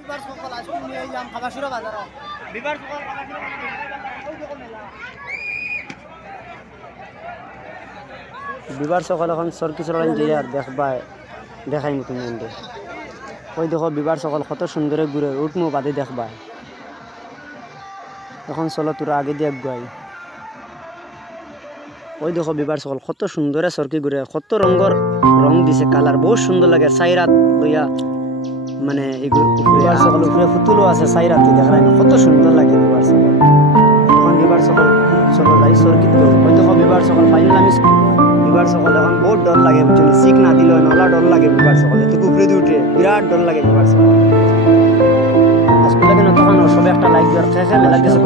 বিবার সকল আজকে নিয়ে যাম খাবাসুরা বাজার বিবার সকল খাবাসুরা বিবার সকাল এখন সরকি চলাইন যে আর দেখবাই দেখাই মতো মন্ডে ওই দেখো বিবার সকাল কত সুন্দরে ঘুরে উঠমু বাদে দেখবাই এখন চলো তোরা আগে দেখ গাই ওই দেখো বিবার সকাল কত সুন্দরে সরকি ঘুরে কত রঙের রং দিছে কালার বহুত সুন্দর লাগে সাইরাত লইয়া মানে বিবার সকাল উপরে ফুতুলও আছে সাইরাতে দেখাই কত সুন্দর লাগে বিবার সকাল এখন বিবার সকাল চলো যাই সরকিত ওই দেখো বিবার সকাল ফাইনাল আমি বিবার সকাল এখন বহুত ডর লাগে বুঝছেন শিখ না দিল নলা ডর লাগে বিবার সকাল এত উপরে দিয়ে উঠে বিরাট ডর লাগে বিবার সকাল আজকে লাগে না তখন সবে একটা লাইক দেওয়ার খেয়ে মেলা কিছু